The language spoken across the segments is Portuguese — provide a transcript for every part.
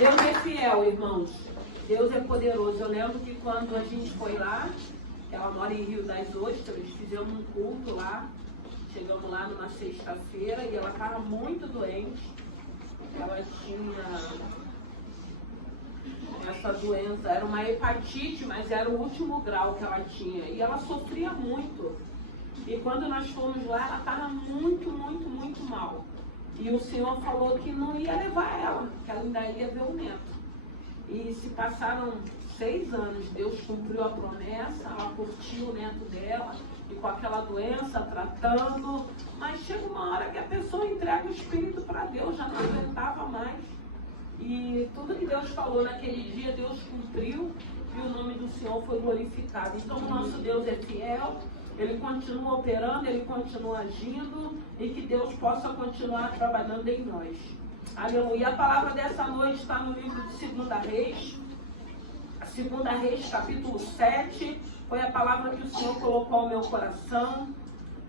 Deus é fiel, irmãos. Deus é poderoso. Eu lembro que quando a gente foi lá, ela mora em Rio das Ostras, fizemos um culto lá. Chegamos lá numa sexta-feira e ela estava muito doente. Ela tinha essa doença, era uma hepatite, mas era o último grau que ela tinha. E ela sofria muito. E quando nós fomos lá, ela estava muito, muito, muito mal. E o Senhor falou que não ia levar ela, que ela ainda ia ver o neto. E se passaram 6 anos, Deus cumpriu a promessa, ela curtiu o neto dela, e com aquela doença, tratando. Mas chega uma hora que a pessoa entrega o espírito para Deus, já não aguentava mais. E tudo que Deus falou naquele dia, Deus cumpriu, e o nome do Senhor foi glorificado. Então o nosso Deus é fiel. Ele continua operando, Ele continua agindo, e que Deus possa continuar trabalhando em nós. Aleluia. A palavra dessa noite está no livro de 2 Reis. 2 Reis, capítulo 7. Foi a palavra que o Senhor colocou ao meu coração.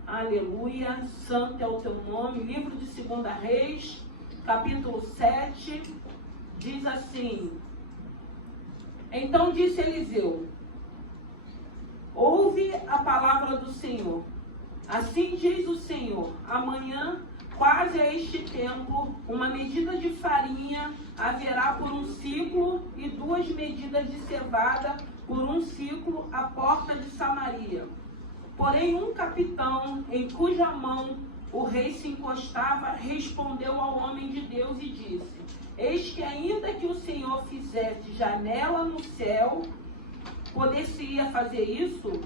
Aleluia. Santo é o teu nome. Livro de 2 Reis, capítulo 7. Diz assim: Então disse Eliseu: Ouve a palavra do Senhor. Assim diz o Senhor: amanhã, quase a este tempo, uma medida de farinha haverá por um ciclo, e 2 medidas de cevada por um ciclo à porta de Samaria. Porém, um capitão, em cuja mão o rei se encostava, respondeu ao homem de Deus e disse: Eis que ainda que o Senhor fizesse janela no céu, poder-se-ia fazer isso?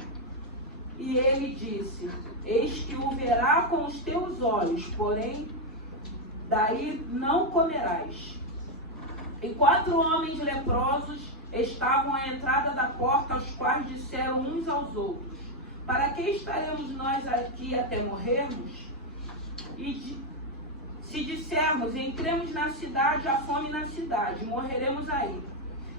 E ele disse: Eis que o verá com os teus olhos, porém daí não comerás. E 4 homens leprosos estavam à entrada da porta, os quais disseram uns aos outros: Para que estaremos nós aqui até morrermos? E se dissermos: Entremos na cidade, há fome na cidade, morreremos aí.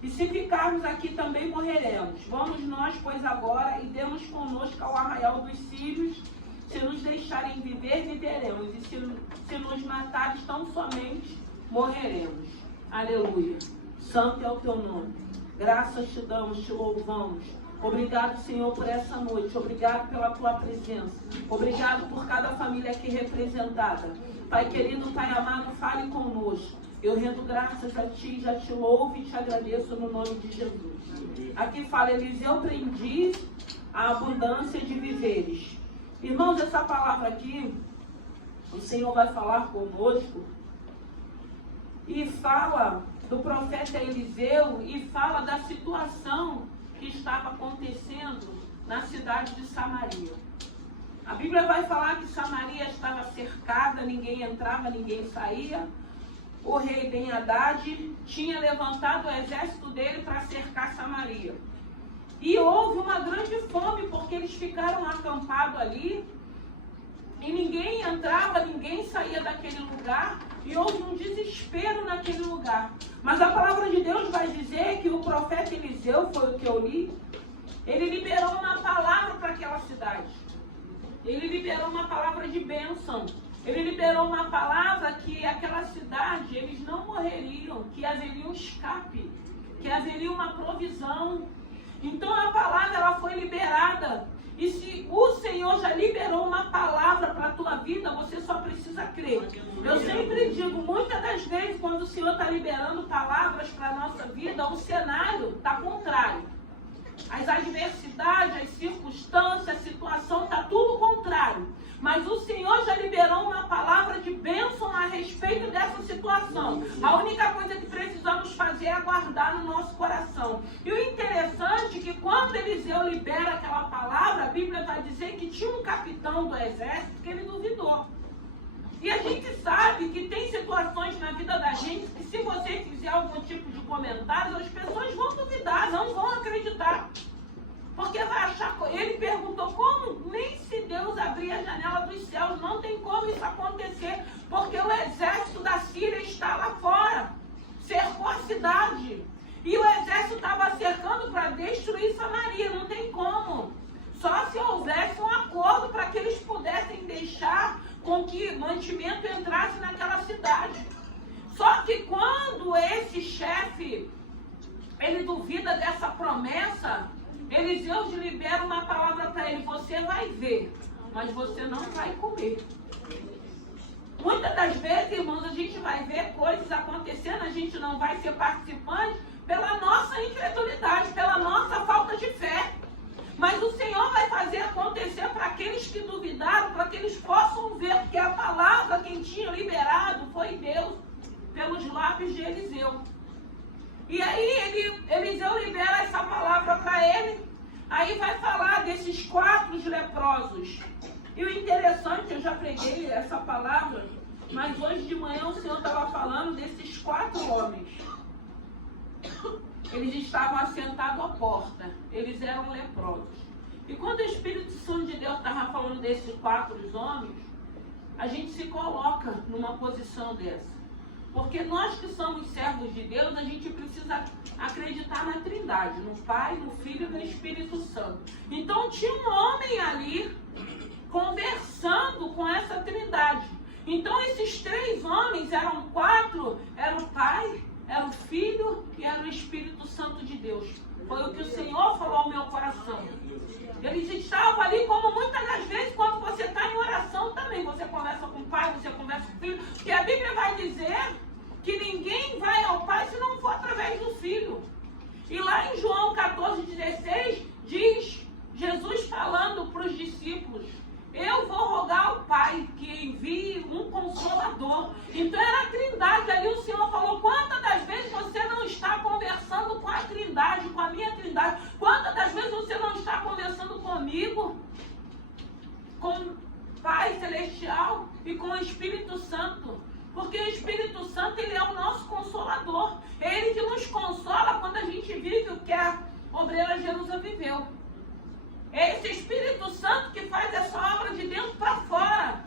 E se ficarmos aqui também morreremos. Vamos nós, pois, agora, e demos conosco ao arraial dos sírios. Se nos deixarem viver, viveremos. E se nos matarem tão somente, morreremos. Aleluia. Santo é o teu nome. Graças te damos, te louvamos. Obrigado, Senhor, por essa noite. Obrigado pela tua presença. Obrigado por cada família aqui representada. Pai querido, Pai amado, fale conosco. Eu rendo graças a Ti, já Te louvo e Te agradeço no nome de Jesus. Aqui fala Eliseu: prendi a abundância de viveres. Irmãos, essa palavra aqui, o Senhor vai falar conosco e fala do profeta Eliseu e fala da situação que estava acontecendo na cidade de Samaria. A Bíblia vai falar que Samaria estava cercada, ninguém entrava, ninguém saía. O rei Ben-Hadad tinha levantado o exército dele para cercar Samaria. E houve uma grande fome, porque eles ficaram acampados ali, e ninguém entrava, ninguém saía daquele lugar, e houve um desespero naquele lugar. Mas a palavra de Deus vai dizer que o profeta Eliseu, foi o que eu li, ele liberou uma palavra para aquela cidade. Ele liberou uma palavra de bênção. Ele liberou uma palavra que aquela cidade, eles não morreriam, que haveria um escape, que haveria uma provisão. Então a palavra, ela foi liberada. E se o Senhor já liberou uma palavra para a tua vida, você só precisa crer. Eu sempre digo, muitas das vezes, quando o Senhor está liberando palavras para a nossa vida, o cenário está contrário. As adversidades, as circunstâncias, a situação, está tudo contrário. Mas o Senhor já liberou uma palavra de bênção a respeito dessa situação. A única coisa que precisamos fazer é aguardar no nosso coração. E o interessante é que quando Eliseu libera aquela palavra, a Bíblia vai dizer que tinha um capitão do exército que ele duvidou. E a gente sabe que tem situações na vida da gente que, se você fizer algum tipo de comentário, as pessoas vão duvidar, não vão acreditar. Porque vai achar... Ele perguntou como? Nem se Deus abrir a janela dos céus, não tem como isso acontecer. Porque o exército da Síria está lá fora. Cercou a cidade. E o exército estava cercando para destruir Samaria, não tem como. Só se houvesse um acordo para que eles pudessem deixar com que mantimento entrasse naquela cidade. Só que quando esse chefe, ele duvida dessa promessa, Eliseu libera uma palavra para ele: você vai ver, mas você não vai comer. Muitas das vezes, irmãos, a gente vai ver coisas acontecendo, a gente não vai ser participante pela nossa incredulidade, pela nossa falta de fé. Mas o Senhor vai fazer acontecer para aqueles que duvidaram, para que eles possam ver, porque a palavra quem tinha liberado foi Deus, pelos lábios de Eliseu. E aí Eliseu libera essa palavra para ele, aí vai falar desses 4 leprosos. E o interessante, eu já preguei essa palavra, mas hoje de manhã o Senhor estava falando desses 4 homens. Eles estavam assentados à porta, eles eram leprosos. E quando o Espírito Santo de Deus estava falando desses 4 homens, a gente se coloca numa posição dessa. Porque nós que somos servos de Deus, a gente precisa acreditar na Trindade, no Pai, no Filho e no Espírito Santo. Então tinha um homem ali conversando com essa Trindade. Então esses 3 homens eram 4, era o Pai, era o Filho e era o Espírito Santo de Deus. Foi o que o Senhor falou ao meu coração. Eles estavam ali, como muitas das vezes quando você está em oração também. Você conversa com o Pai, você conversa com o Filho. Porque a Bíblia vai dizer que ninguém vai ao Pai se não for através do Filho. E lá em João 14,16 diz Jesus falando para os discípulos: eu vou rogar ao Pai que envie um Consolador. Então era a Trindade ali. O Senhor falou: quantas das vezes você não está conversando com a Trindade, com a minha Trindade? Quantas das vezes você não está conversando comigo, com o Pai Celestial e com o Espírito Santo? Porque o Espírito Santo, ele é o nosso Consolador. É ele que nos consola quando a gente vive o que a obreira Jerusa viveu. É esse Espírito Santo que faz essa obra de dentro para fora,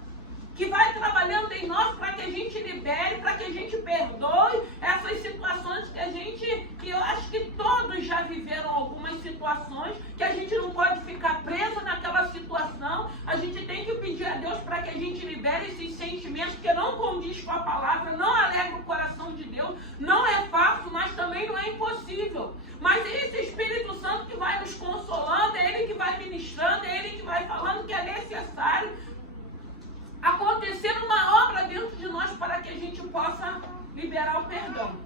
que vai trabalhando em nós para que a gente libere, para que a gente perdoe essas situações que eu acho que todos já viveram algumas situações, que a gente não pode ficar preso naquela situação. A gente tem que pedir a Deus para que a gente libere esses sentimentos que não condiz com a palavra, não alegra o coração de Deus. Não é fácil, mas também não é impossível. Mas é esse Espírito Santo que vai nos consolando, é ele que vai ministrando, é ele que vai falando que é necessário acontecer uma obra dentro de nós para que a gente possa liberar o perdão.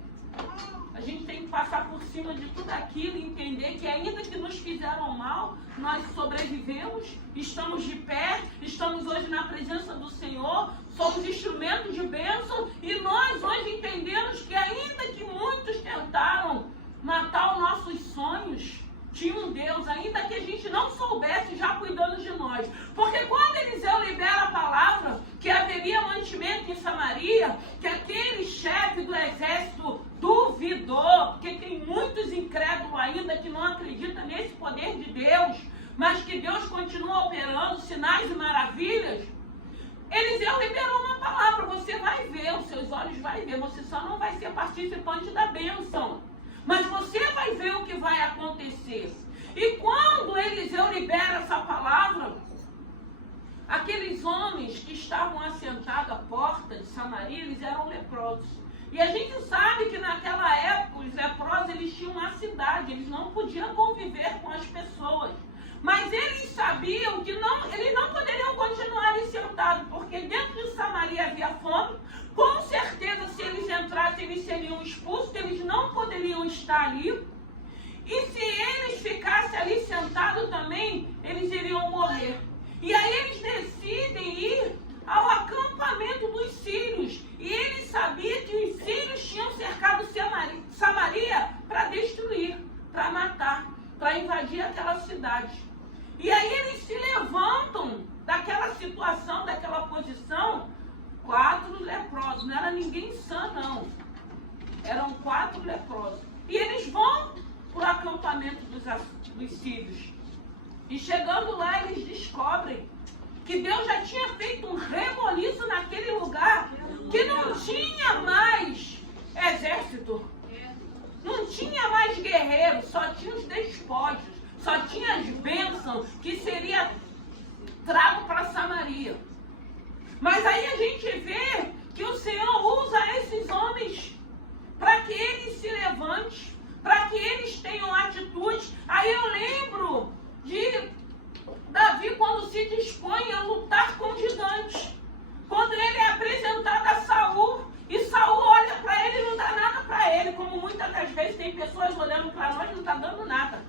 A gente tem que passar por cima de tudo aquilo e entender que ainda que nos fizeram mal, nós sobrevivemos, estamos de pé, estamos hoje na presença do Senhor, somos instrumentos de bênção e nós hoje entendemos que ainda que muitos tentaram matar os nossos sonhos, tinha um Deus, ainda que a gente não soubesse, já cuidando de nós. Porque quando Eliseu libera a palavra que haveria mantimento em Samaria, que aquele chefe do exército duvidou, porque tem muitos incrédulos ainda que não acreditam nesse poder de Deus, mas que Deus continua operando sinais e maravilhas. Eliseu liberou uma palavra: você vai ver, os seus olhos vão ver, você só não vai ser participante da bênção. Mas você vai ver o que vai acontecer. E quando Eliseu libera essa palavra, aqueles homens que estavam assentados à porta de Samaria, eles eram leprosos. E a gente sabe que naquela época os leprosos, eles tinham uma cidade, eles não podiam conviver com as pessoas. Mas eles sabiam que eles não poderiam continuar ali sentados, porque dentro de Samaria havia fome. Com certeza, se eles entrassem, eles seriam expulsos, eles não poderiam estar ali. E se eles ficassem ali sentados também, eles iriam morrer. E aí eles decidem ir ao acampamento dos sírios. E eles sabiam que os sírios tinham cercado Samaria para destruir, para matar, para invadir aquela cidade. E aí eles se levantam daquela situação, daquela posição, 4 leprosos. Não era ninguém sã, não. Eram 4 leprosos. E eles vão para o acampamento dos sírios. E chegando lá, eles descobrem que Deus já tinha feito um reboliço naquele lugar, que não tinha mais exército, não tinha mais guerreiros, só tinha os despojos, só tinha as bênçãos que seria trago para Samaria. Mas aí a gente vê que o Senhor usa esses homens para que eles se levantem, para que eles tenham atitudes. Aí eu lembro de Davi quando se dispõe a lutar com gigantes. Quando ele é apresentado a Saul, e Saul olha para ele e não dá nada para ele, como muitas das vezes tem pessoas olhando para nós e não está dando nada.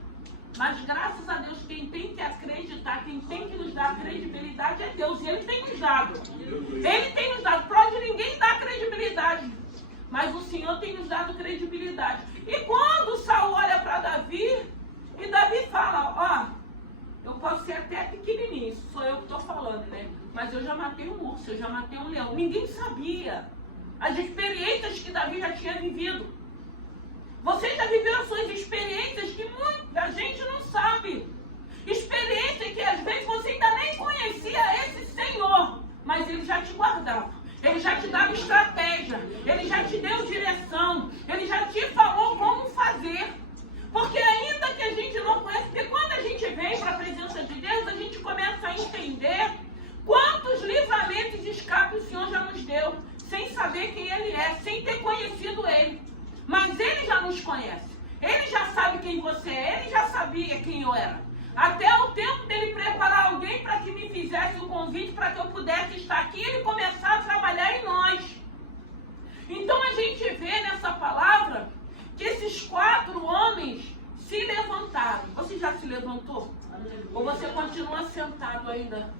Mas graças a Deus, quem tem que acreditar, quem tem que nos dar credibilidade é Deus. E Ele tem nos dado. Ele tem nos dado. Pode ninguém dar credibilidade, mas o Senhor tem nos dado credibilidade. E quando Saul olha para Davi, e Davi fala, ó, eu posso ser até pequenininho, isso sou eu que estou falando, né? Mas eu já matei um urso, eu já matei um leão. Ninguém sabia as experiências que Davi já tinha vivido. Você já viveu as suas experiências que muita gente não sabe. Experiência que às vezes você ainda nem conhecia esse Senhor, mas Ele já te guardava. Ele já te dava estratégia. Ele já te deu direção. Ele já te falou como fazer. Porque ainda que a gente não conhece, porque quando a gente vem para a presença de Deus, a gente começa a entender quantos livramentos e escapes o Senhor já nos deu, sem saber quem Ele é, sem ter conhecido Ele. Mas Ele já nos conhece. Ele já sabe quem você é. Ele já sabia quem eu era. Até o tempo dele preparar alguém para que me fizesse o convite para que eu pudesse estar aqui, ele começar a trabalhar em nós. Então a gente vê nessa palavra que esses 4 homens se levantaram. Você já se levantou? Ou você continua sentado ainda?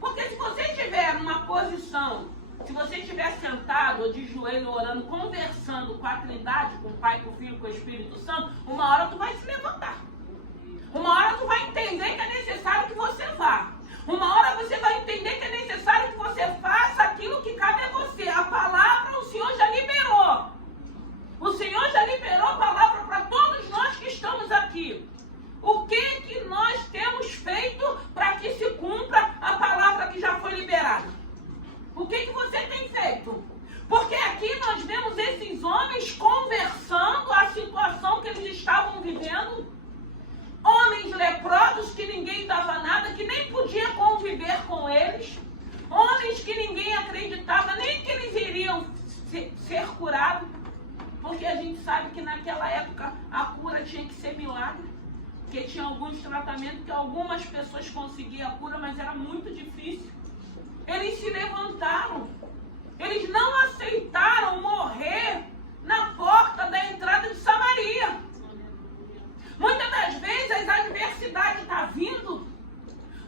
Porque se você estiver numa posição, se você estiver sentado ou de joelho orando, conversando com a Trindade, com o Pai, com o Filho, com o Espírito Santo, uma hora tu vai se levantar. Uma hora tu vai entender que é necessário que você vá. Uma hora você vai entender que é necessário que você faça aquilo que cabe a você. A palavra o Senhor já liberou. O Senhor já liberou a palavra para todos nós que estamos aqui. O que nós temos feito para que se cumpra a palavra que já foi liberada? O que você tem feito? Porque aqui nós vemos esses homens conversando a situação que eles estavam vivendo. Homens leprosos que ninguém dava nada, que nem podia conviver com eles. Homens que ninguém acreditava nem que eles iriam ser curados. Porque a gente sabe que naquela época a cura tinha que ser milagre. Porque tinha alguns tratamentos que algumas pessoas conseguiam a cura, mas era muito difícil. Eles se levantaram. Eles não aceitaram morrer na porta da entrada de Samaria. Muitas das vezes as adversidades estão vindo.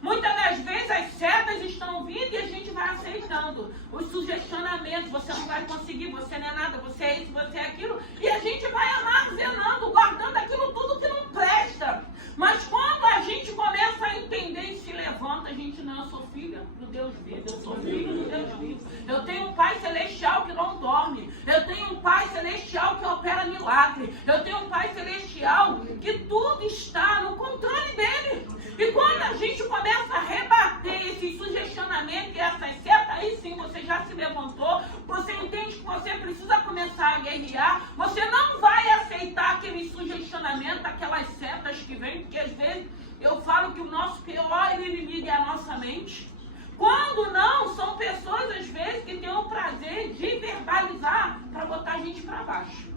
Muitas das vezes as setas estão vindo e a gente vai aceitando os sugestionamentos. Você não vai conseguir, você não é nada, você é isso, você é aquilo. E a gente vai armazenando, guardando aquilo tudo que não presta. Mas quando a gente começa a entender e se levanta, a gente não, eu sou filha do Deus vivo, eu sou filho do Deus vivo. Eu tenho um Pai Celestial que não dorme. Eu tenho um Pai Celestial que opera milagre. Eu tenho um Pai Celestial que tudo está no controle dele. E quando a gente começa a rebater esses sugestionamentos e essas setas, aí sim você já se levantou, você entende que você precisa começar a guerrear, você não vai aceitar aquele sugestionamento, aquelas setas que vêm, porque às vezes eu falo que o nosso pior inimigo é a nossa mente. Quando não, são pessoas às vezes que têm o prazer de verbalizar para botar a gente para baixo,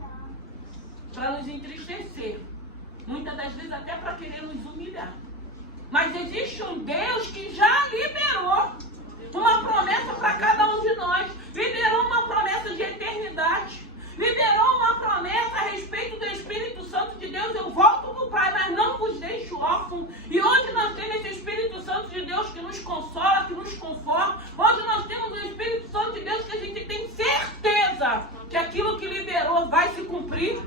para nos entristecer, muitas das vezes até para querer nos humilhar. Mas existe um Deus que já liberou uma promessa para cada um de nós. Liberou uma promessa de eternidade. Liberou uma promessa a respeito do Espírito Santo de Deus. Eu volto para o Pai, mas não vos deixo órfãos. E onde nós temos esse Espírito Santo de Deus que nos consola, que nos conforta, onde nós temos o Espírito Santo de Deus que a gente tem certeza que aquilo que liberou vai se cumprir.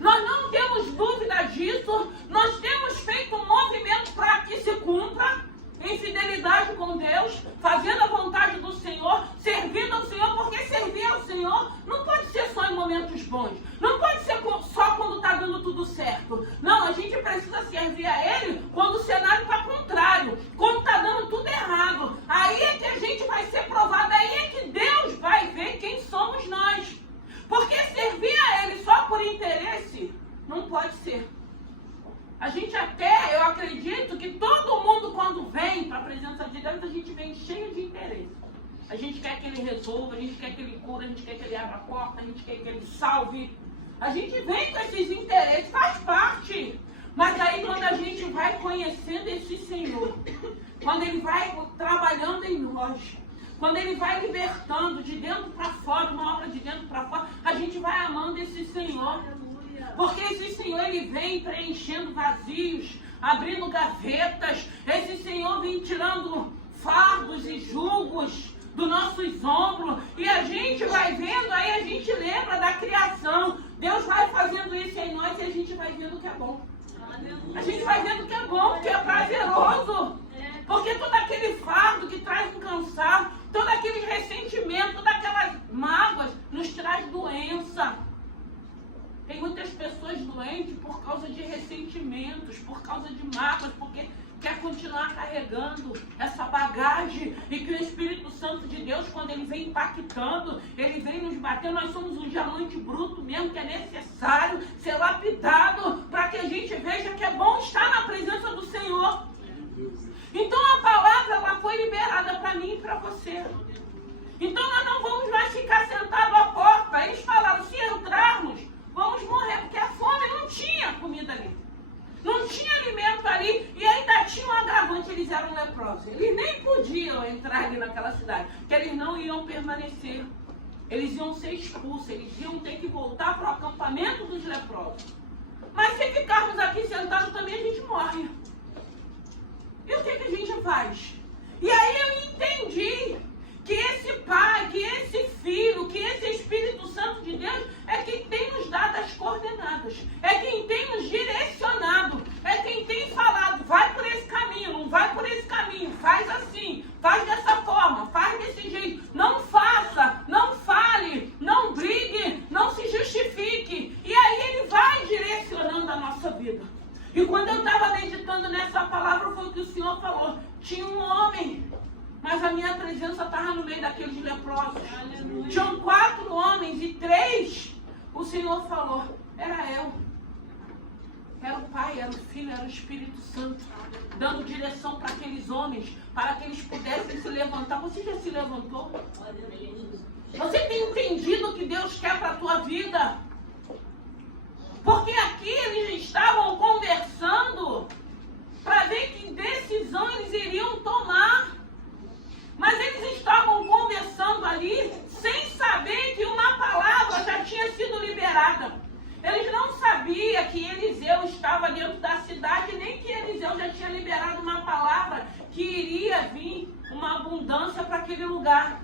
Nós não temos dúvida disso. Nós temos feito um movimento para que se cumpra em fidelidade com Deus, fazendo a vontade do Senhor, servindo ao Senhor, porque servir ao Senhor não pode ser só em momentos bons, não pode ser só quando está dando tudo certo. Não, a gente precisa servir a Ele quando o cenário está contrário, quando está dando tudo errado. Aí é que a gente vai ser provado, aí é que Deus vai ver quem somos nós. Porque servir a Ele só por interesse não pode ser. A gente até, eu acredito que todo mundo quando vem para a presença de Deus, a gente vem cheio de interesse. A gente quer que ele resolva, a gente quer que ele cure, a gente quer que ele abra a porta, a gente quer que ele salve. A gente vem com esses interesses, faz parte. Mas aí quando a gente vai conhecendo esse Senhor, quando ele vai trabalhando em nós, quando ele vai libertando de dentro para fora, uma obra de dentro para fora, a gente vai amando esse Senhor. Porque esse Senhor, ele vem preenchendo vazios, abrindo gavetas. Esse Senhor vem tirando fardos e julgos dos nossos ombros. E a gente vai vendo, aí a gente lembra da criação. Deus vai fazendo isso em nós e a gente vai vendo que é bom. A gente vai vendo que é bom, que é prazeroso. Porque todo aquele fardo que traz um cansaço, todo aquele ressentimento, todas aquelas mágoas, nos traz doença. Tem muitas pessoas doentes por causa de ressentimentos, por causa de mágoas, porque quer continuar carregando essa bagagem. E que o Espírito Santo de Deus, quando ele vem impactando, ele vem nos batendo. Nós somos um diamante bruto mesmo, que é necessário ser lapidado para que a gente veja que é bom estar na presença do Senhor. Então a palavra, ela foi liberada para mim e para você. Então nós não vamos mais ficar sentados à porta. Eles falaram, se entrarmos, vamos morrer, porque a fome não tinha comida ali. Não tinha alimento ali e ainda tinha um agravante, eles eram leprosos. Eles nem podiam entrar ali naquela cidade, porque eles não iam permanecer. Eles iam ser expulsos, eles iam ter que voltar para o acampamento dos leprosos. Mas se ficarmos aqui sentados também, a gente morre. E o que a gente faz? E aí eu entendi que esse Pai, que esse Filho, que esse Espírito Santo de Deus é quem tem nos dado as coordenadas, é quem tem nos direcionado, é quem tem falado, vai por esse caminho, não vai por esse caminho, faz assim, faz dessa forma, faz desse jeito, não faça, não fale, não brigue, não se justifique. E aí ele vai direcionando a nossa vida. E quando eu estava meditando nessa palavra, foi o que o Senhor falou. Tinha um homem, mas a minha presença estava no meio daqueles leprosos. Tinham 4 homens e 3, o Senhor falou, era eu. Era o Pai, era o Filho, era o Espírito Santo, dando direção para aqueles homens, para que eles pudessem se levantar. Você já se levantou? Você tem entendido o que Deus quer para a tua vida? Porque aqui eles estavam conversando para ver que decisão eles iriam tomar. Mas eles estavam conversando ali sem saber que uma palavra já tinha sido liberada. Eles não sabiam que Eliseu estava dentro da cidade, nem que Eliseu já tinha liberado uma palavra que iria vir uma abundância para aquele lugar.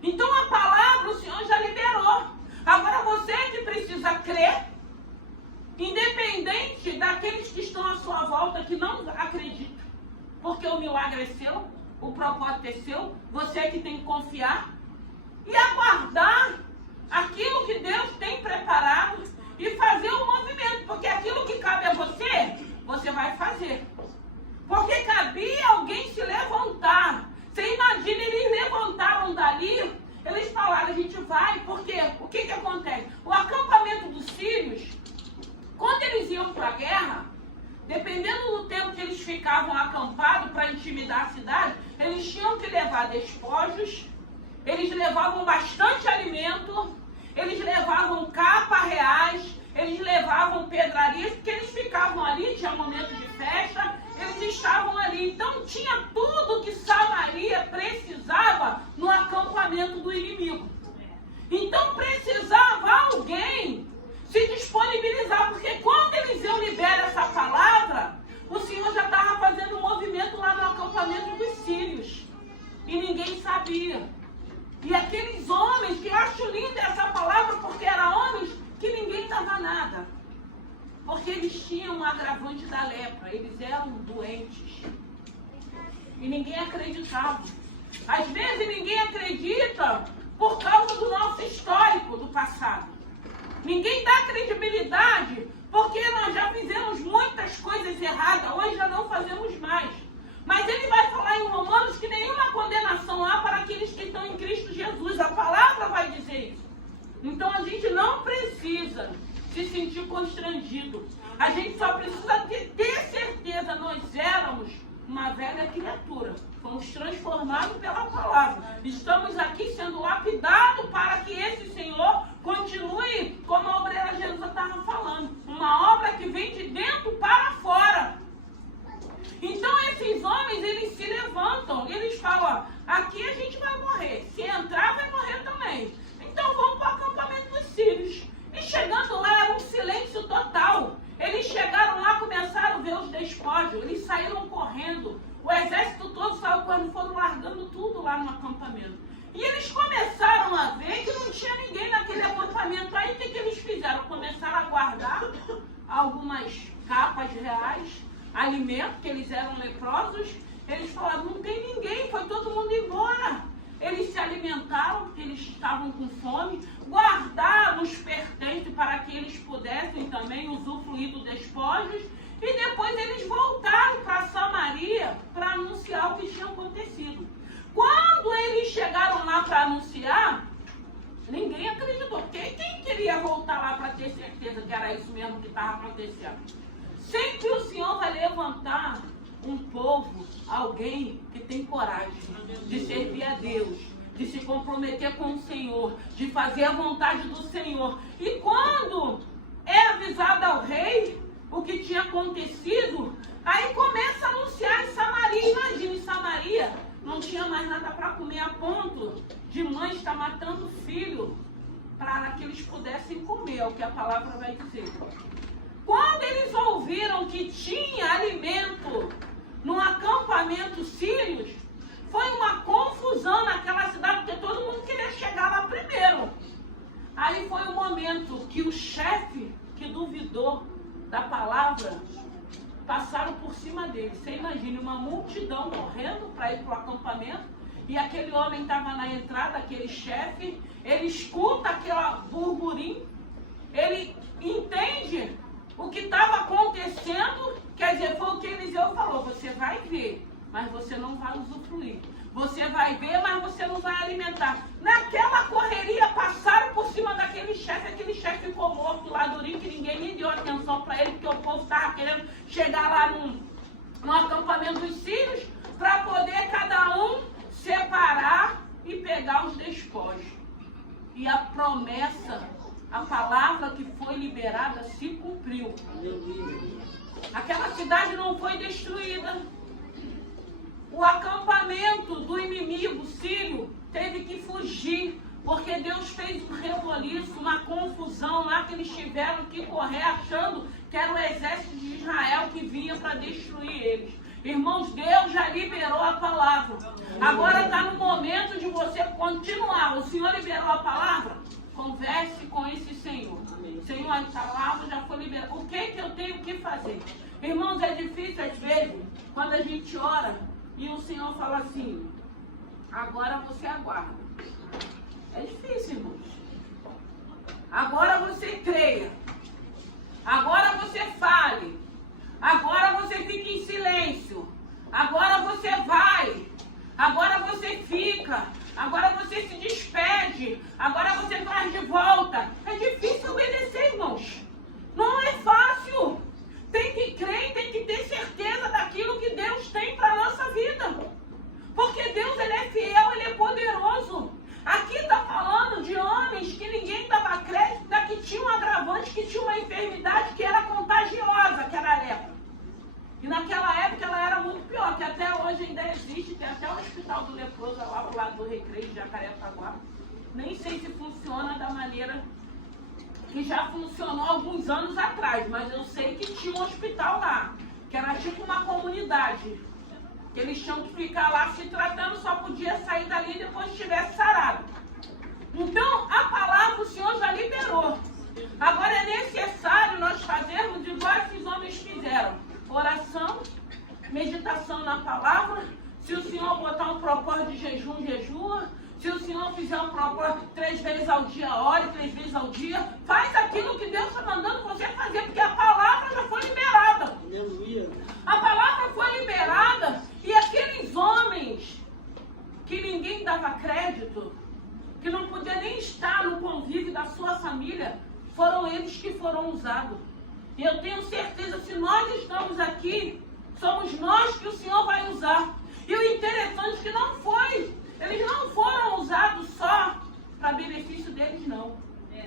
Então a palavra o Senhor já liberou. Agora você que precisa crer, independente daqueles que estão à sua volta que não acreditam, porque o milagre é seu, o propósito é seu, você que tem que confiar e aguardar aquilo que Deus tem preparado e fazer o movimento, porque aquilo que cabe a você, você vai fazer. Porque cabia alguém se levantar. Você imagina, eles levantaram dali, eles falaram, a gente vai, porque o que acontece? O acampamento dos sírios, quando eles iam para a guerra, dependendo do tempo que eles ficavam acampados para intimidar a cidade, eles tinham que levar despojos, eles levavam bastante alimento, eles levavam capas reais, eles levavam pedrarias, porque eles ficavam ali, tinha momento de festa, eles estavam ali. Então tinha tudo que Samaria precisava no acampamento do inimigo. Então precisava alguém se disponibilizar, porque quando Eliseu libera essa palavra, o Senhor já estava fazendo um movimento lá no acampamento dos sírios. E ninguém sabia. E aqueles homens, que eu acho linda essa palavra, porque eram homens que ninguém dava nada. Porque eles tinham um agravante da lepra, eles eram doentes. E ninguém acreditava. Às vezes ninguém acredita por causa do nosso histórico do passado. Ninguém dá credibilidade porque nós já fizemos muitas coisas erradas, hoje já não fazemos mais. Mas ele vai falar em Romanos que nenhuma condenação há para aqueles que estão em Cristo Jesus. A palavra vai dizer isso. Então a gente não precisa se sentir constrangido. A gente só precisa ter certeza, nós éramos uma velha criatura. Fomos transformados pela palavra. Estamos aqui sendo lapidados para que esse Senhor continue, como a obreira Jesus estava falando, uma obra que vem de dentro para fora. Então esses homens, eles se levantam, eles falam, ó, aqui a gente vai morrer, se entrar vai morrer também. Então vamos para o acampamento dos sírios. E chegando lá era um silêncio total. Eles chegaram lá, começaram a ver os despojos, eles saíram correndo. O exército todo saiu correndo, foram largando tudo lá no acampamento. E eles começaram a ver que não tinha ninguém naquele acampamento. Aí o que eles fizeram? Começaram a guardar algumas capas reais, alimento, que eles eram leprosos. Eles falaram, não tem ninguém, foi todo mundo embora. Eles se alimentaram, porque eles estavam com fome, guardaram os pertences para que eles pudessem também usufruir dos despojos, e depois eles voltaram para Samaria para anunciar o que tinha acontecido. Quando eles chegaram lá para anunciar, ninguém acreditou, porque quem queria voltar lá para ter certeza que era isso mesmo que estava acontecendo? Sempre o Senhor vai levantar um povo, alguém que tem coragem de servir a Deus, de se comprometer com o Senhor, de fazer a vontade do Senhor. E quando é avisado ao rei o que tinha acontecido, aí começa a anunciar em Samaria. Imagina, em Samaria não tinha mais nada para comer, a ponto de mãe estar matando filho para que eles pudessem comer, é o que a palavra vai dizer. Quando eles ouviram que tinha alimento no acampamento sírios, foi uma confusão naquela cidade, porque todo mundo queria chegar lá primeiro. Aí foi o momento que o chefe que duvidou da palavra passaram por cima dele. Você imagina uma multidão correndo para ir para o acampamento, e aquele homem estava na entrada, aquele chefe, ele escuta aquele burburinho, ele entende o que estava acontecendo, quer dizer, foi o que Eliseu falou, você vai ver, mas você não vai usufruir. Você vai ver, mas você não vai alimentar. Naquela correria, passaram por cima daquele chefe, aquele chefe ficou morto lá durinho, que ninguém nem deu atenção para ele, porque o povo estava querendo chegar lá no acampamento dos sírios, para poder cada um separar e pegar os despojos. E a promessa, a palavra que foi liberada se cumpriu. Aquela cidade não foi destruída. O acampamento do inimigo sírio teve que fugir, porque Deus fez um reboliço, uma confusão lá, que eles tiveram que correr achando que era o exército de Israel que vinha para destruir eles. Irmãos, Deus já liberou a palavra. Agora está no momento de você continuar. O Senhor liberou a palavra? Converse com esse Senhor. Senhor, a palavra já foi liberada. O que eu tenho que fazer? Irmãos, é difícil às vezes, quando a gente ora e o Senhor fala assim, agora você aguarda. É difícil, irmãos. Agora você creia. Agora você fale. Agora você fica em silêncio. Agora você vai. Agora você fica. Agora você se despede. Agora você traz de volta. É difícil obedecer, irmãos. Não é fácil. Tem que crer e tem que ter certeza daquilo que Deus tem para a nossa vida. Porque Deus, Ele é fiel, Ele é poderoso. Aqui está falando de homens que ninguém dava crédito, que tinha um agravante, que tinha uma enfermidade que era contagiosa, que era a lepra. E naquela época ela era muito pior, que até hoje ainda existe, tem até o hospital do leproso lá pro lado do Recreio de Jacarepaguá. Nem sei se funciona da maneira que já funcionou alguns anos atrás, mas eu sei que tinha um hospital lá, que era tipo uma comunidade, que eles tinham que ficar lá se tratando, só podia sair dali depois que estivesse sarado. Então, a palavra o Senhor já liberou. Agora é necessário nós fazermos igual esses homens fizeram. Oração, meditação na palavra. Se o Senhor botar um propósito de jejum, jejua. Se o Senhor fizer um propósito 3 vezes ao dia, ore 3 vezes ao dia. Faz aquilo que Deus está mandando você fazer, porque a palavra já foi liberada. Aleluia. A palavra foi liberada e aqueles homens que ninguém dava crédito, que não podia nem estar no convívio da sua família, foram eles que foram usados. E eu tenho certeza, se nós estamos aqui, Somos nós que o Senhor vai usar. E o interessante é que não foi. Eles não foram usados só para benefício deles, não.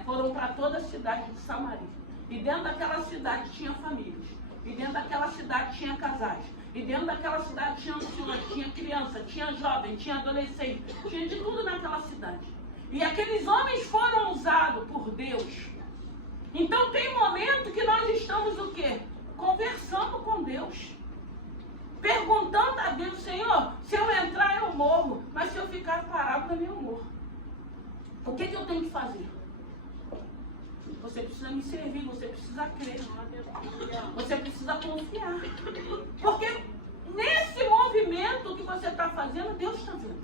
Foram para toda a cidade de Samaria. E dentro daquela cidade tinha famílias. E dentro daquela cidade tinha casais. E dentro daquela cidade tinha anciões, tinha criança, tinha jovem, tinha adolescente. Tinha de tudo naquela cidade. E aqueles homens foram usados por Deus. Então tem momento que nós estamos o quê? Conversando com Deus. Perguntando a Deus, Senhor, se eu entrar eu morro, mas se eu ficar parado também eu morro. O que eu tenho que fazer? Você precisa me servir, você precisa crer. Você precisa confiar. Porque nesse movimento que você está fazendo, Deus está vendo.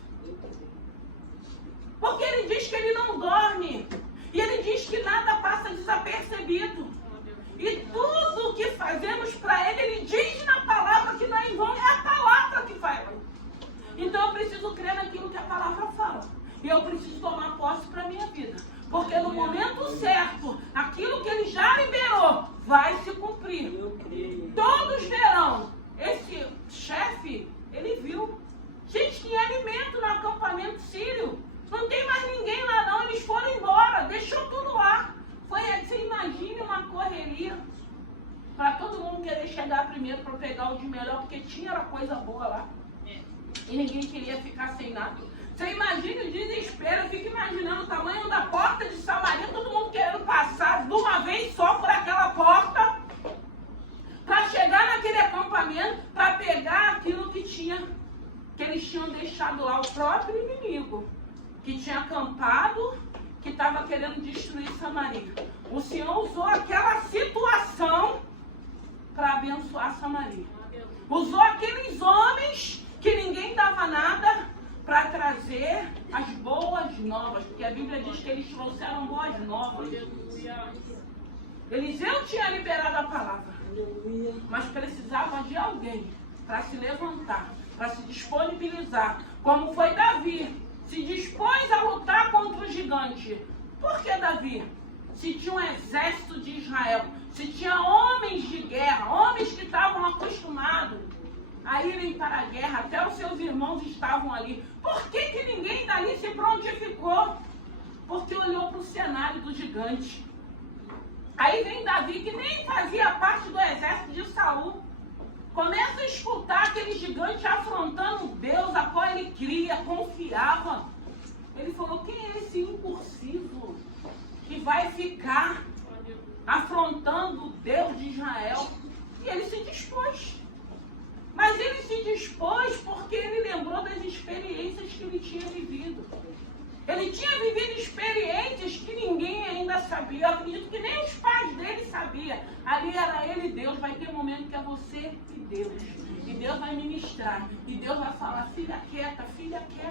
Porque Ele diz que Ele não dorme. E Ele diz que nada passa desapercebido. E tudo o que fazemos para Ele, Ele diz na palavra que não é em vão, é a palavra que faz. Então eu preciso crer naquilo que a palavra fala. E eu preciso tomar posse para a minha vida. Porque no momento certo, aquilo que Ele já liberou vai se cumprir. Todos verão. Esse chefe, ele viu. Gente, tinha alimento no acampamento sírio. Não tem mais ninguém lá não, eles foram embora, deixou tudo lá. Você imagine uma correria para todo mundo querer chegar primeiro para pegar o de melhor, porque tinha coisa boa lá. E ninguém queria ficar sem nada. Você imagina o desespero, eu fico imaginando o tamanho da porta de Samaria, todo mundo querendo passar de uma vez só por aquela porta, para chegar naquele acampamento, para pegar aquilo que eles tinham deixado lá, o próprio inimigo, que tinha acampado, que estava querendo destruir Samaria. O Senhor usou aquela situação para abençoar Samaria. Usou aqueles homens que ninguém dava nada para trazer as boas novas, porque a Bíblia diz que eles trouxeram boas novas. Eliseu tinha liberado a palavra, mas precisava de alguém para se levantar, para se disponibilizar, como foi Davi. Se dispôs a lutar contra o gigante. Por que Davi? Se tinha um exército de Israel, se tinha homens de guerra, homens que estavam acostumados a irem para a guerra, até os seus irmãos estavam ali. Por que ninguém dali se prontificou? Porque olhou para o cenário do gigante. Aí vem Davi, que nem fazia parte do exército de Saul. Começa a escutar aquele gigante afrontando Deus, a qual ele cria, confiava. Ele falou, quem é esse impulsivo que vai ficar afrontando o Deus de Israel? E ele se dispôs. Mas ele se dispôs porque ele lembrou das experiências que ele tinha vivido. Ele tinha vivido experiências que ninguém ainda sabia. Eu acredito que nem os pais dele sabiam. Ali era ele e Deus. Vai ter um momento que é você e Deus. E Deus vai ministrar. E Deus vai falar, filha quieta,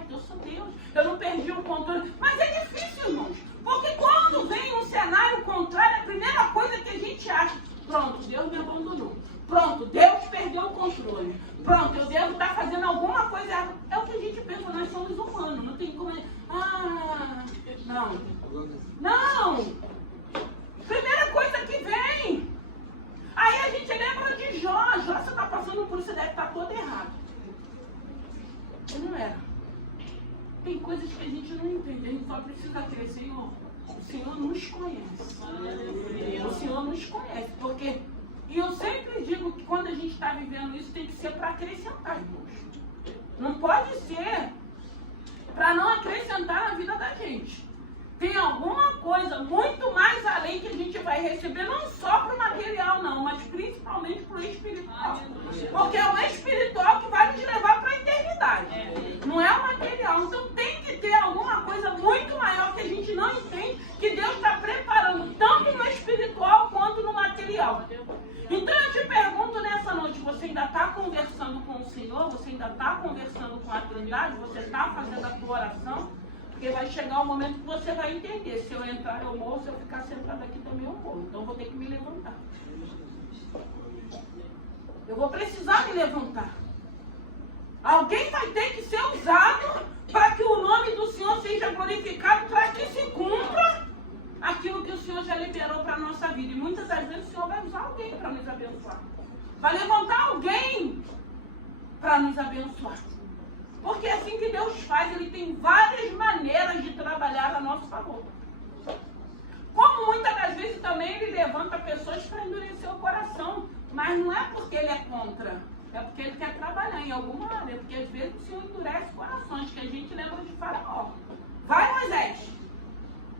eu sou Deus. Eu não perdi o controle. Mas é difícil, irmãos. Porque quando vem um cenário contrário, a primeira coisa que a gente acha, pronto, Deus me abandonou. Pronto, Deus perdeu o controle. Pronto, eu devo estar fazendo alguma coisa errada. É o que a gente pensa, nós somos humanos. Não tem como... Não! Primeira coisa que vem. Aí a gente lembra de Jó. Jó, você está passando por isso, você deve estar todo errado. E não era. Tem coisas que a gente não entende. A gente só precisa crer, Senhor. O Senhor nos conhece. O Senhor nos conhece. Porque... E eu sempre digo que quando a gente está vivendo isso, tem que ser para acrescentar, irmãos. Não pode ser para não acrescentar na vida da gente. Tem alguma coisa muito mais além que a gente vai receber, não só para o material, não, mas principalmente para o espiritual. Porque é o espiritual que vai nos levar para a eternidade. Não é o material. Então tem que ter alguma coisa muito maior que a gente não entende, que Deus está preparando tanto no espiritual quanto no material. Então eu te pergunto nessa noite, você ainda está conversando com o Senhor? Você ainda está conversando com a Trindade? Você está fazendo a tua oração? Porque vai chegar o momento que você vai entender. Se eu entrar eu morro, se eu ficar sentado aqui também eu morro. Então eu vou ter que me levantar. Eu vou precisar me levantar. Alguém vai ter que ser usado para que o nome do Senhor seja glorificado, para que se cumpra aquilo que o Senhor já liberou para a nossa vida. E muitas das vezes o Senhor vai usar alguém para nos abençoar. Vai levantar alguém para nos abençoar. Porque é assim que Deus faz, Ele tem várias maneiras de trabalhar a nosso favor. Como muitas das vezes também Ele levanta pessoas para endurecer o coração. Mas não é porque Ele é contra, é porque Ele quer trabalhar em alguma área. Porque às vezes o Senhor endurece corações, que a gente lembra de Faraó. Vai, Moisés,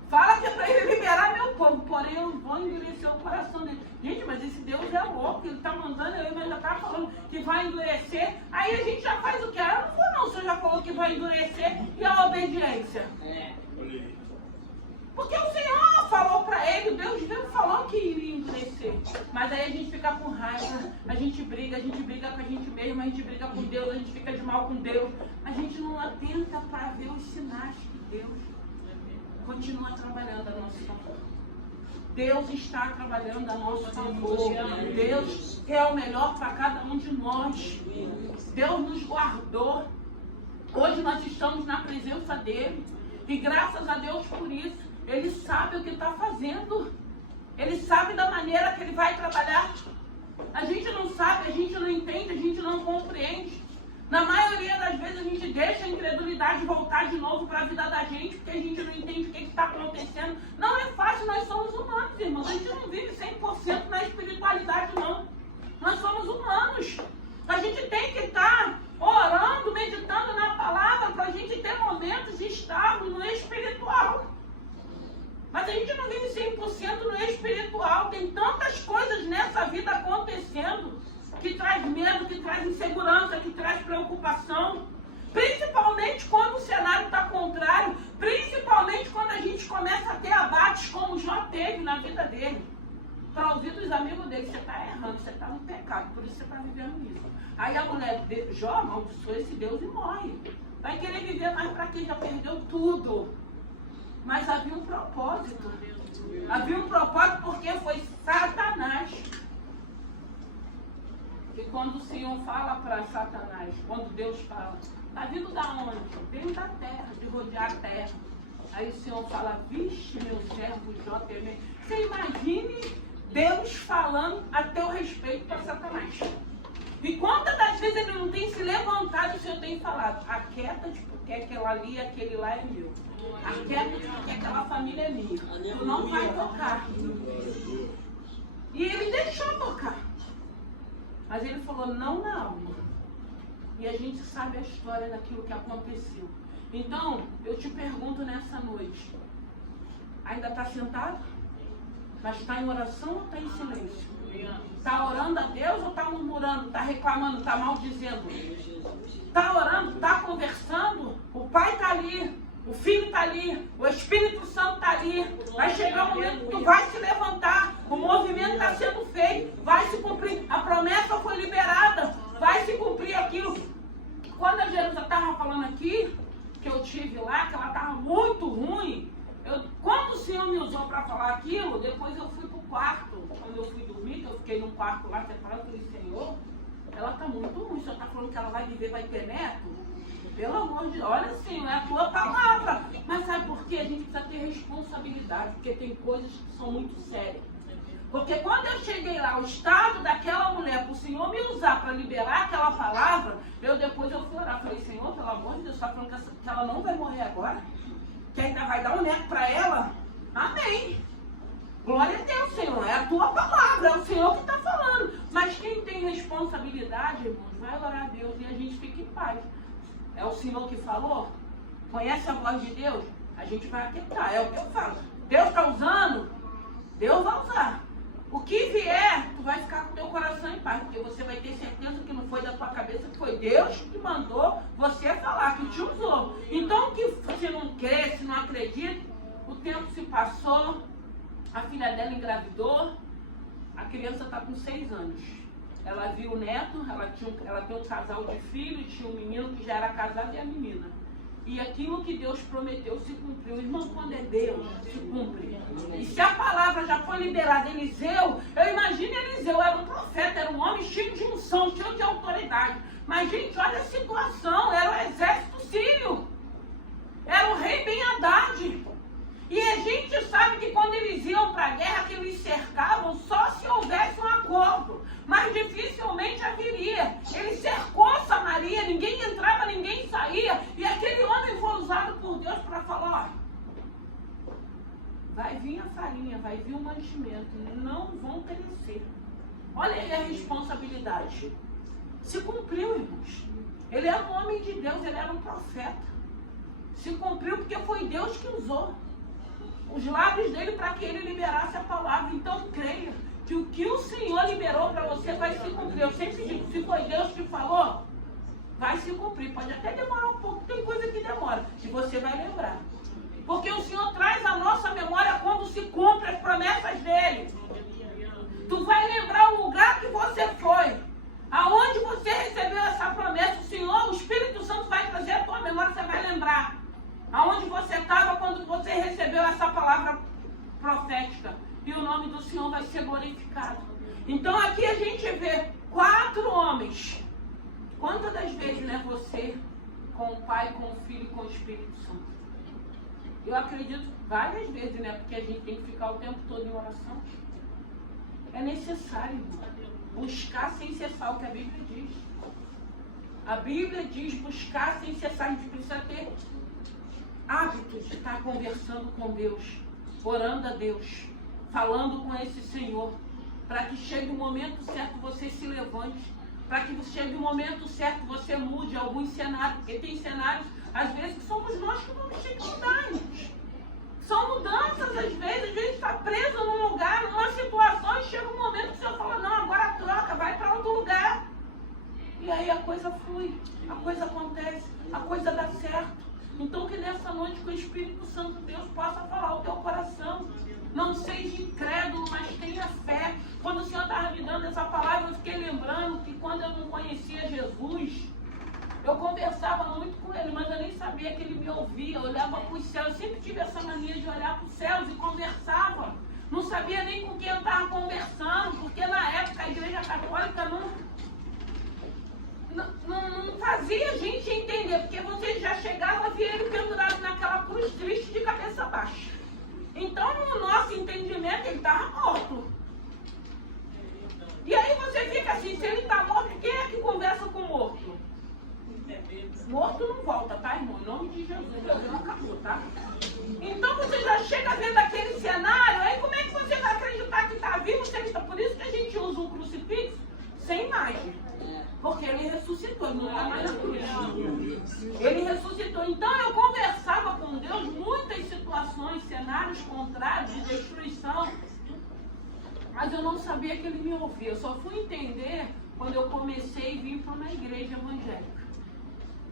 fala que é para Ele liberar meu povo, porém eu vou endurecer o coração dele. Gente, mas esse Deus é louco, Ele está mandando, eu já estava falando que vai endurecer. Aí a gente já faz o quê? Eu não vou não, o Senhor já falou que vai endurecer. E a obediência? Porque o Senhor falou para ele, Deus mesmo falou que iria endurecer. Mas aí a gente fica com raiva, a gente briga com a gente mesmo, a gente briga com Deus, a gente fica de mal com Deus. A gente não atenta para ver os sinais que Deus continua trabalhando a nosso favor. Deus está trabalhando a nosso favor. Deus é o melhor para cada um de nós. Deus nos guardou. Hoje nós estamos na presença dEle. E graças a Deus por isso. Ele sabe o que está fazendo. Ele sabe da maneira que Ele vai trabalhar. A gente não sabe, a gente não entende, a gente não compreende. Na maioria das vezes a gente deixa a incredulidade voltar de novo para a vida da gente, porque a gente não entende o que está acontecendo. Não é fácil, nós somos humanos, irmãos. A gente não vive 100% na espiritualidade, não. Nós somos humanos. A gente tem que estar orando, meditando na palavra, para a gente ter momentos de estarmos no espiritual. Mas a gente não vive 100% no espiritual. Tem tantas coisas nessa vida acontecendo que traz medo, que traz insegurança, que traz preocupação. Principalmente quando o cenário está contrário. Principalmente quando a gente começa a ter abates como Jó teve na vida dele. Para ouvir dos amigos dele, você está errando, você está no pecado, por isso você está vivendo isso. Aí a mulher de Jó amaldiçoa esse Deus e morre. Vai querer viver mais para quem já perdeu tudo. Mas havia um propósito. Havia um propósito porque foi Satanás. E quando o Senhor fala para Satanás, quando Deus fala, está vindo da onde? Veio da terra, de rodear a terra. Aí o Senhor fala, vixe, meu servo Jó temer. Você imagine Deus falando a teu respeito para Satanás. E quantas das vezes ele não tem se levantado e o Senhor tem falado, aquieta-te porque aquela ali e aquele lá é meu. Aquieta-te porque aquela família é minha. Tu não vai tocar. E ele deixou tocar. Mas ele falou, não na alma. E a gente sabe a história daquilo que aconteceu. Então, eu te pergunto nessa noite, ainda está sentado? Mas está em oração ou está em silêncio? Está orando a Deus ou está murmurando? Está reclamando? Está maldizendo? Está orando? Está conversando? O Pai está ali, o Filho está ali, o Espírito Santo está ali. Vai chegar o momento que tu vai se levantar. O movimento está sendo feito. Vai se cumprir. A promessa foi liberada. Vai se cumprir aquilo. Quando a Jerusa estava falando aqui, que eu tive lá, que ela estava muito ruim. Quando o Senhor me usou para falar aquilo, depois eu fui para o quarto. Quando eu fui dormir, que eu fiquei num quarto lá separado, eu falei, Senhor, ela está muito ruim. O Senhor está falando que ela vai viver, vai ter neto? Pelo amor de Deus, olha, Senhor, é a tua palavra. Mas sabe por quê? A gente precisa ter responsabilidade, porque tem coisas que são muito sérias. Porque quando eu cheguei lá, o estado daquela mulher, para o Senhor me usar para liberar aquela palavra, depois eu fui orar. Falei, Senhor, pelo amor de Deus, você está falando que ela não vai morrer agora? Que ainda vai dar um neto para ela? Amém. Glória a Deus, Senhor. É a tua palavra, é o Senhor que está falando. Mas quem tem responsabilidade, irmãos, vai orar a Deus e a gente fica em paz. É o Senhor que falou? Conhece a voz de Deus? A gente vai acreditar, é o que eu falo. Deus está usando? Deus vai usar. O que vier, tu vai ficar com o teu coração em paz, porque você vai ter certeza que não foi da tua cabeça, que foi Deus que mandou você falar, que te usou. Então, que você não crê, se não acredita, o tempo se passou, a filha dela engravidou, a criança está com 6 anos. Ela viu o neto, ela tem um casal de filhos, tinha um menino que já era casado e a menina. E aquilo que Deus prometeu se cumpriu. Irmão, quando é Deus, se cumpre. E se a palavra já foi liberada, Eliseu, eu imagino Eliseu, era um profeta, era um homem cheio de unção, cheio de autoridade. Mas, gente, olha a situação, era o exército sírio. Era o rei Ben-Hadad. E a gente sabe que quando eles iam para a guerra, que eles cercavam, só se houvesse um acordo. Mas dificilmente haveria. Ele cercou Samaria. crescimento, não vão crescer. Olha aí a responsabilidade. Se cumpriu, irmãos. Ele era um homem de Deus, ele era um profeta. Se cumpriu porque foi Deus que usou os lábios dele para que ele liberasse a palavra. Então creia que o que o Senhor liberou para você vai se cumprir. Eu sempre digo, se foi Deus que falou, vai se cumprir. Pode até demorar um pouco, tem coisa que demora. E você vai lembrar. Porque o Senhor traz à nossa memória quando se cumpre as promessas dele. Tu vai lembrar o lugar que você foi. Aonde você recebeu essa promessa. O Senhor, o Espírito Santo vai trazer a tua memória, você vai lembrar. Aonde você estava quando você recebeu essa palavra profética. E o nome do Senhor vai ser glorificado. Então aqui a gente vê 4 homens. Quantas das vezes, né, você com o Pai, com o Filho e com o Espírito Santo? Eu acredito várias vezes, né? Porque a gente tem que ficar o tempo todo em oração. É necessário, irmão, buscar sem cessar, o que a Bíblia diz. A Bíblia diz buscar sem cessar. A gente precisa ter hábito de estar conversando com Deus, orando a Deus, falando com esse Senhor, para que chegue o momento certo você se levante, para que chegue o momento certo você mude alguns cenários, porque tem cenários, às vezes, que somos nós que vamos ter que mudar, irmãos. São mudanças, às vezes está preso num lugar, numa situação, e chega um momento que o Senhor fala, não, agora troca, vai para outro lugar. E aí a coisa flui, a coisa acontece, a coisa dá certo. Então que nessa noite que o Espírito Santo de Deus possa falar ao teu coração. Não seja incrédulo, mas tenha fé. Quando o Senhor estava me dando essa palavra, eu fiquei lembrando que quando eu não conhecia Jesus, eu conversava muito com ele, mas eu nem sabia que ele me ouvia. Eu olhava para os céus, eu sempre tive essa mania de olhar para os céus e conversava. Não sabia nem com quem eu estava conversando, porque na época a Igreja Católica não fazia a gente entender, porque você já chegava a ver ele pendurado naquela cruz triste de cabeça baixa. Então, no nosso entendimento, ele estava morto. E aí você fica assim, se ele está morto, quem é que conversa com o morto? Morto não volta, tá, irmão? Em nome de Jesus, não acabou, tá? Então você já chega vendo aquele cenário, aí como é que você vai acreditar que está vivo se ele está? Por isso que a gente usa um crucifixo sem imagem. Porque ele ressuscitou, ele não está mais na cruz. Ele ressuscitou. Então eu conversava com Deus muitas situações, cenários contrários de destruição. Mas eu não sabia que ele me ouvia. Eu só fui entender quando eu comecei a vir para uma igreja evangélica.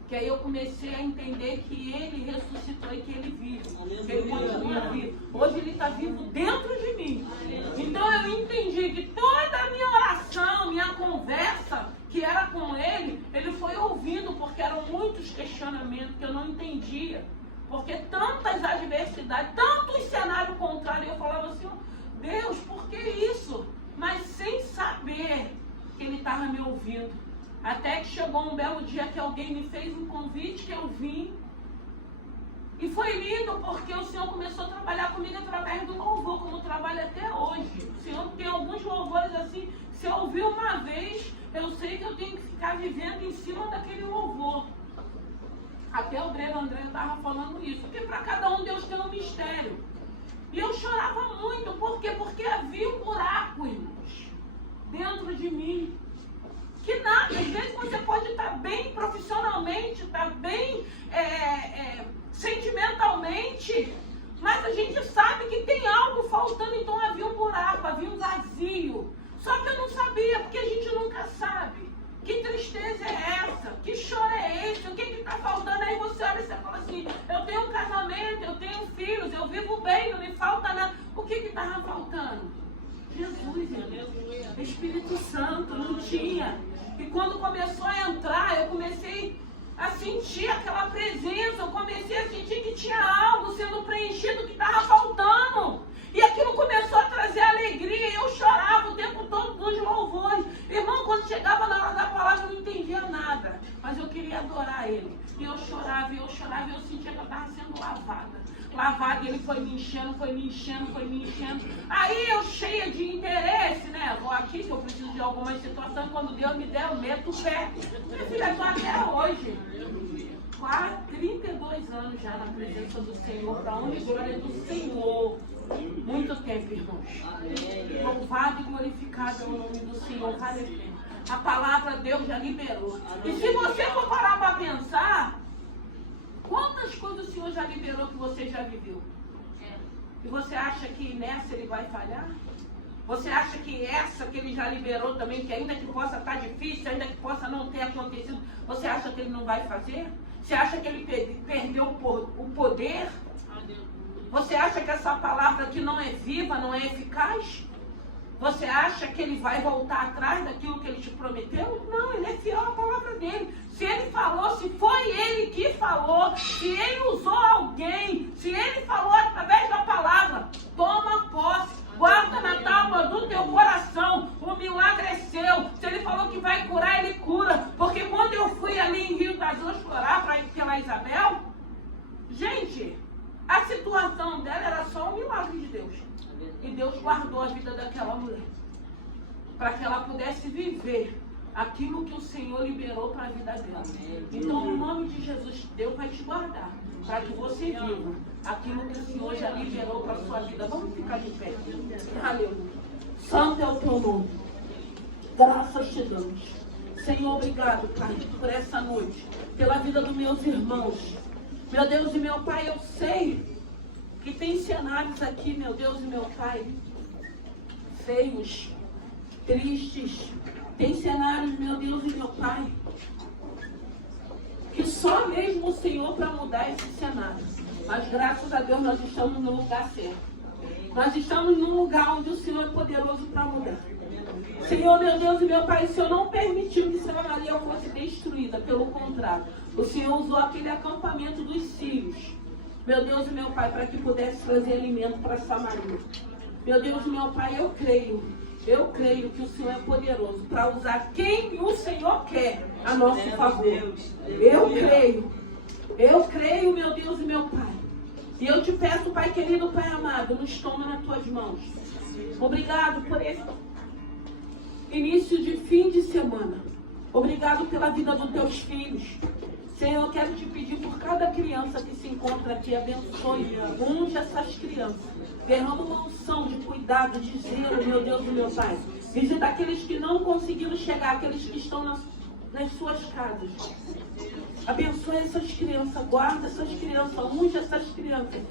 Que aí eu comecei a entender que ele ressuscitou e que ele vive. Que ele continua vivo. Hoje ele está vivo dentro de mim. Então eu entendi que toda a minha oração, minha conversa, que era com ele, ele foi ouvindo, porque eram muitos questionamentos que eu não entendia. Porque tantas adversidades, tantos cenários contrários, eu falava assim, Deus, por que isso? Mas sem saber que ele estava me ouvindo. Até que chegou um belo dia que alguém me fez um convite, que eu vim. E foi lindo, porque o Senhor começou a trabalhar comigo através do louvor, como trabalha até hoje. O Senhor tem alguns louvores assim, se eu ouvir uma vez, eu sei que eu tenho que ficar vivendo em cima daquele louvor. Até o Breno André estava falando isso, porque para cada um Deus tem um mistério. E eu chorava muito, por quê? Porque havia um buraco, irmãos, dentro de mim. Que nada, às vezes você pode estar bem profissionalmente, estar bem sentimentalmente, mas a gente sabe que tem algo faltando, então havia um buraco, havia um vazio. Só que eu não sabia, porque a gente nunca sabe. Que tristeza é essa? Que choro é esse? O que está faltando? Aí você olha e você fala assim, eu tenho um casamento, eu tenho filhos, eu vivo bem, não me falta nada. O que estava faltando? Jesus, Espírito Santo, não tinha. E quando começou a entrar, eu comecei a sentir aquela presença, eu comecei a sentir que tinha algo sendo preenchido que estava faltando. E aquilo começou a trazer alegria, e eu chorava o tempo todo nos louvores. Irmão, quando chegava na hora da palavra, eu não entendia nada, mas eu queria adorar ele. E eu chorava, e eu sentia que eu estava sendo lavada. E ele foi me enchendo. Aí eu cheia de interesse, né? Vou aqui que eu preciso de algumas situações. Quando Deus me der, eu meto o pé. Minha filha, estou até hoje. 32 anos já na presença do Senhor, para a honra e glória do Senhor. Muito tempo, irmãos. Louvado e glorificado é o nome do Senhor. Vale a pena. A palavra Deus já liberou. E se você for parar para pensar, quantas coisas o Senhor já liberou que você já viveu? E você acha que nessa ele vai falhar? Você acha que essa que ele já liberou também, que ainda que possa estar difícil, ainda que possa não ter acontecido, você acha que ele não vai fazer? Você acha que ele perdeu o poder? Você acha que essa palavra aqui não é viva, não é eficaz? Você acha que ele vai voltar atrás daquilo que ele te prometeu? Não, ele é fiel à palavra dele. Se ele falou, se foi ele que falou, se ele usou alguém, se ele falou através da palavra, toma posse, guarda na tábua do teu coração, o milagre é seu. Se ele falou que vai curar, ele cura. Porque quando eu fui ali em Rio das Ostras orar pela Isabel, gente, a situação dela era só um milagre de Deus. E Deus guardou a vida daquela mulher, para que ela pudesse viver aquilo que o Senhor liberou para a vida dela. Então, no nome de Jesus, Deus vai te guardar, para que você viva aquilo que o Senhor já liberou para a sua vida. Vamos ficar de pé. Aleluia. Santo é o teu nome. Graças te damos. Senhor, obrigado, Pai, por essa noite, pela vida dos meus irmãos. Meu Deus e meu Pai, eu sei que tem cenários aqui, meu Deus e meu Pai, feios, tristes. Tem cenários, meu Deus e meu Pai, que só mesmo o Senhor para mudar esse cenário. Mas graças a Deus nós estamos no lugar certo. Nós estamos num lugar onde o Senhor é poderoso para mudar. Senhor, meu Deus e meu Pai, o Senhor não permitiu que Samaria fosse destruída. Pelo contrário, o Senhor usou aquele acampamento dos sírios, meu Deus e meu Pai, para que pudesse trazer alimento para Samaria. Meu Deus e meu Pai, eu creio que o Senhor é poderoso para usar quem o Senhor quer a nosso favor. Eu creio, meu Deus e meu Pai. E eu te peço, Pai querido, Pai amado, nos toma nas tuas mãos. Obrigado por esse início de fim de semana. Obrigado pela vida dos teus filhos. Senhor, eu quero te pedir por cada criança que se encontra aqui, abençoe, unge essas crianças. Derrama uma unção de cuidado, de zelo, meu Deus e meu Pai. Visita aqueles que não conseguiram chegar, aqueles que estão nas suas casas. Abençoe essas crianças, guarda essas crianças, unge essas crianças.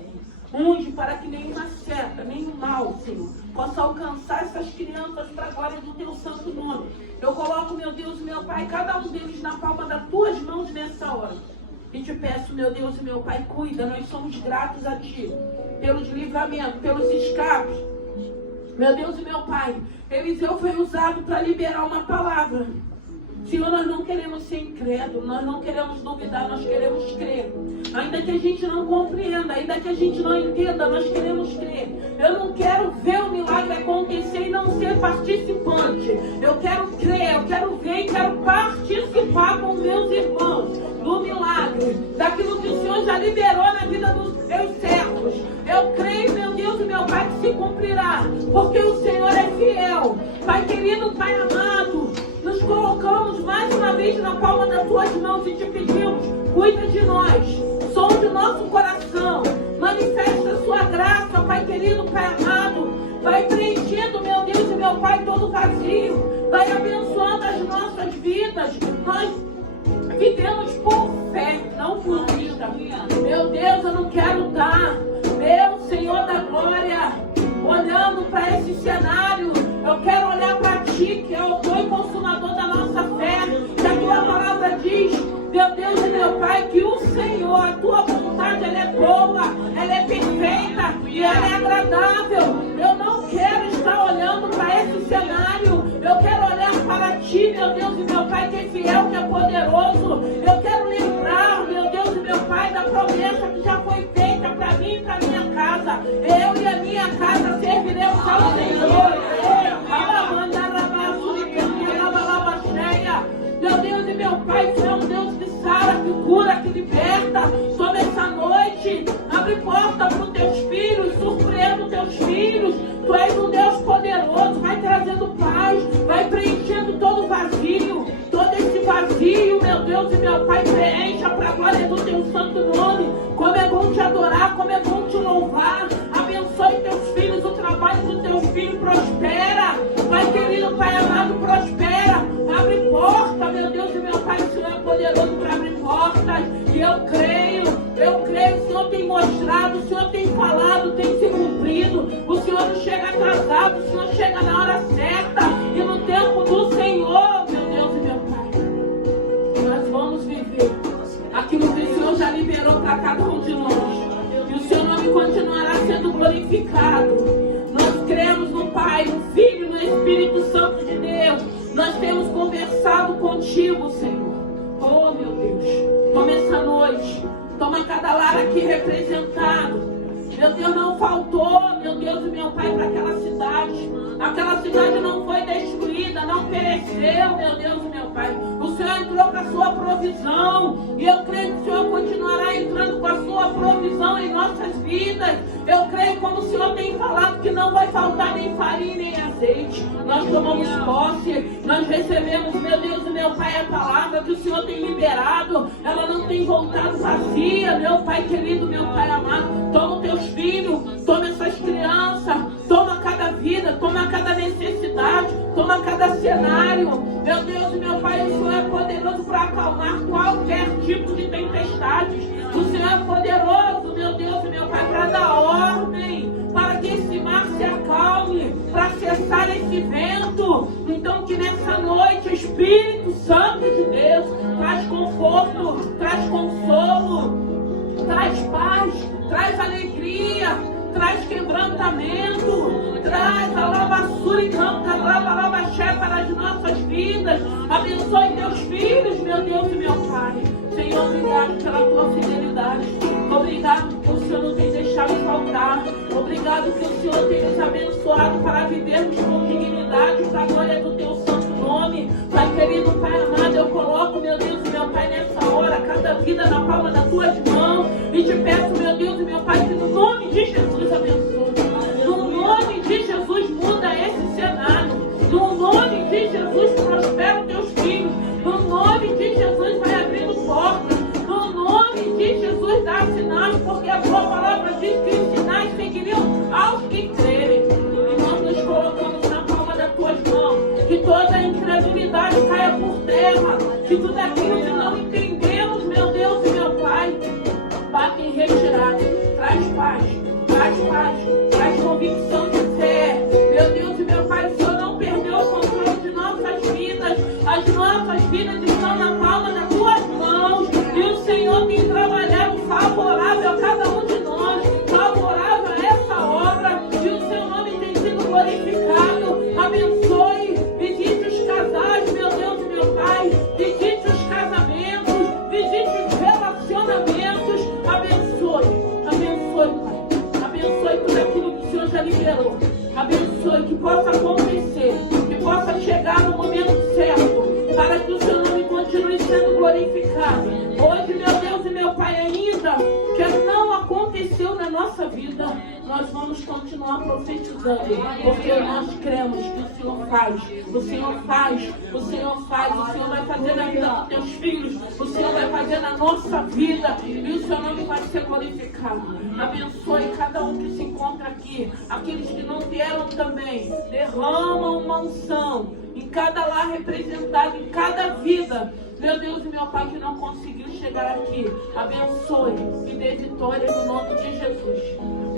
Unge para que nenhuma seta, nenhum mal, Senhor, possa alcançar essas crianças para a glória do teu santo nome. Eu coloco, meu Deus e meu Pai, cada um deles na palma das tuas mãos nessa hora. E te peço, meu Deus e meu Pai, cuida, nós somos gratos a Ti, pelos livramentos, pelos escapes. Meu Deus e meu Pai, Eliseu foi usado para liberar uma palavra. Senhor, nós não queremos ser incrédulos, nós não queremos duvidar, nós queremos crer. Ainda que a gente não compreenda, ainda que a gente não entenda, nós queremos crer. Eu não quero ver o milagre acontecer e não ser participante. Eu quero crer, eu quero ver e quero participar com meus irmãos do milagre, daquilo que o Senhor já liberou na vida dos meus servos. Eu creio, meu Deus e meu Pai, que se cumprirá, porque o Senhor é fiel. Pai querido, Pai amado, nos colocamos mais uma vez na palma das tuas mãos e te pedimos, cuida de nós, sonde o nosso coração, manifesta a sua graça, Pai querido, Pai amado, vai preenchendo, meu Deus e meu Pai, todo vazio, vai abençoando as nossas vidas. Nós vivemos por fé, não por vista. Meu Deus, eu não quero estar, meu Senhor da glória, olhando para esse cenário. Eu quero olhar para Ti, que é o autor e consumador da nossa fé. Que a Tua palavra diz, meu Deus e meu Pai, que o Senhor, a Tua vontade, ela é boa, ela é perfeita e ela é agradável. Eu não quero estar olhando para esse cenário. Eu quero olhar para Ti, meu Deus e meu Pai, que é fiel, que é poderoso. Eu quero lembrar, meu Deus e meu Pai, da promessa que já foi feita para mim e para minha casa. Eu e a minha casa serviremos ao Senhor. Meu Deus e meu Pai, Tu é um Deus que sara, que cura, que liberta. Sobre essa noite, abre porta para os Teus filhos, surpreenda os Teus filhos. Tu és um Deus poderoso, vai trazendo paz, vai preenchendo todo vazio. Todo esse vazio, meu Deus e meu Pai, preencha para a glória do Teu santo nome. Como é bom Te adorar, como é bom Te louvar. Abençoe Teus Nós temos conversado contigo, Senhor. Oh, meu Deus, toma essa noite, toma cada lar aqui representado. Meu Deus, não faltou, meu Deus e meu Pai, para aquela cidade. Aquela cidade não foi destruída, não pereceu, meu Deus e meu Pai. O Senhor entrou com a sua provisão. E eu creio que o Senhor continuará entrando com a sua provisão em nossas vidas. Eu creio, como o Senhor tem falado, que não vai faltar nem farinha nem azeite. Nós tomamos posse, nós recebemos, meu Deus e meu Pai, a palavra que o Senhor tem liberado. Ela não tem voltado vazia, meu Pai querido, meu Pai amado. Toma os teus filhos, toma essas crianças, toma cada vida, toma cada necessidade, toma cada cenário. Meu Deus e meu Pai, o Senhor é poderoso para acalmar qualquer tipo de tempestade. O Senhor é poderoso, meu Deus e meu Pai, para dar ordem, para que esse mar se acalme, para cessar esse vento. Então que nessa noite, Espírito Santo de Deus, traz conforto, traz consolo, traz paz, traz alegria, traz quebrantamento, traz a lavassura e canta, lava-lavaxé para as nossas vidas. Abençoe teus filhos, meu Deus e meu Pai. Senhor, obrigado pela tua fidelidade. Obrigado que o Senhor não tem deixado faltar. Obrigado que o Senhor tem nos abençoado para vivermos com dignidade para a glória do teu santo nome. Pai querido, Pai amado, eu coloco, meu Deus e meu Pai, nessa hora, cada vida na palma das tuas mãos. E te peço, meu Deus e meu Pai, que no nome de Jesus abençoe. No nome de Jesus muda esse cenário. No nome de Jesus prospera os teus filhos. No nome de Jesus vai abrindo portas. No nome de Jesus dá sinais, porque a tua palavra diz que os sinais seguiriam aos que crerem. E nós nos colocamos na palma das tuas mãos. Que toda a incredulidade caia por terra. Que tudo aquilo que não entendemos, meu Deus e meu Pai, bate em retirada. Traz paz, traz convicção de fé. Meu Deus e meu Pai, o Senhor não perdeu o controle de nossas vidas. As nossas vidas estão na palma das tuas mãos. E o Senhor tem trabalhado favorável a cada um de nós, favorável a essa obra. E o seu nome tem sido glorificado. Abençoe, visite os casais, meu Deus e meu Pai. Visite os casamentos, visite os relacionamentos. Abençoe, Pai. Abençoe tudo aquilo que o Senhor já liberou. Abençoe, que possa acontecer, que possa chegar no momento certo, para que o seu nome continue sendo glorificado. Hoje, meu Deus e meu Pai, ainda que não aconteceu na nossa vida, nós vamos continuar profetizando, porque nós cremos que o Senhor faz, o Senhor faz, o Senhor faz, o Senhor vai fazer na vida dos teus filhos, o Senhor vai fazer na nossa vida, e o seu nome vai ser glorificado. Abençoe cada um que se encontra aqui, aqueles que não vieram também, derrama uma unção em cada lar representado, em cada vida. Meu Deus e meu Pai, que não conseguiu chegar aqui, abençoe e dê vitória no nome de Jesus.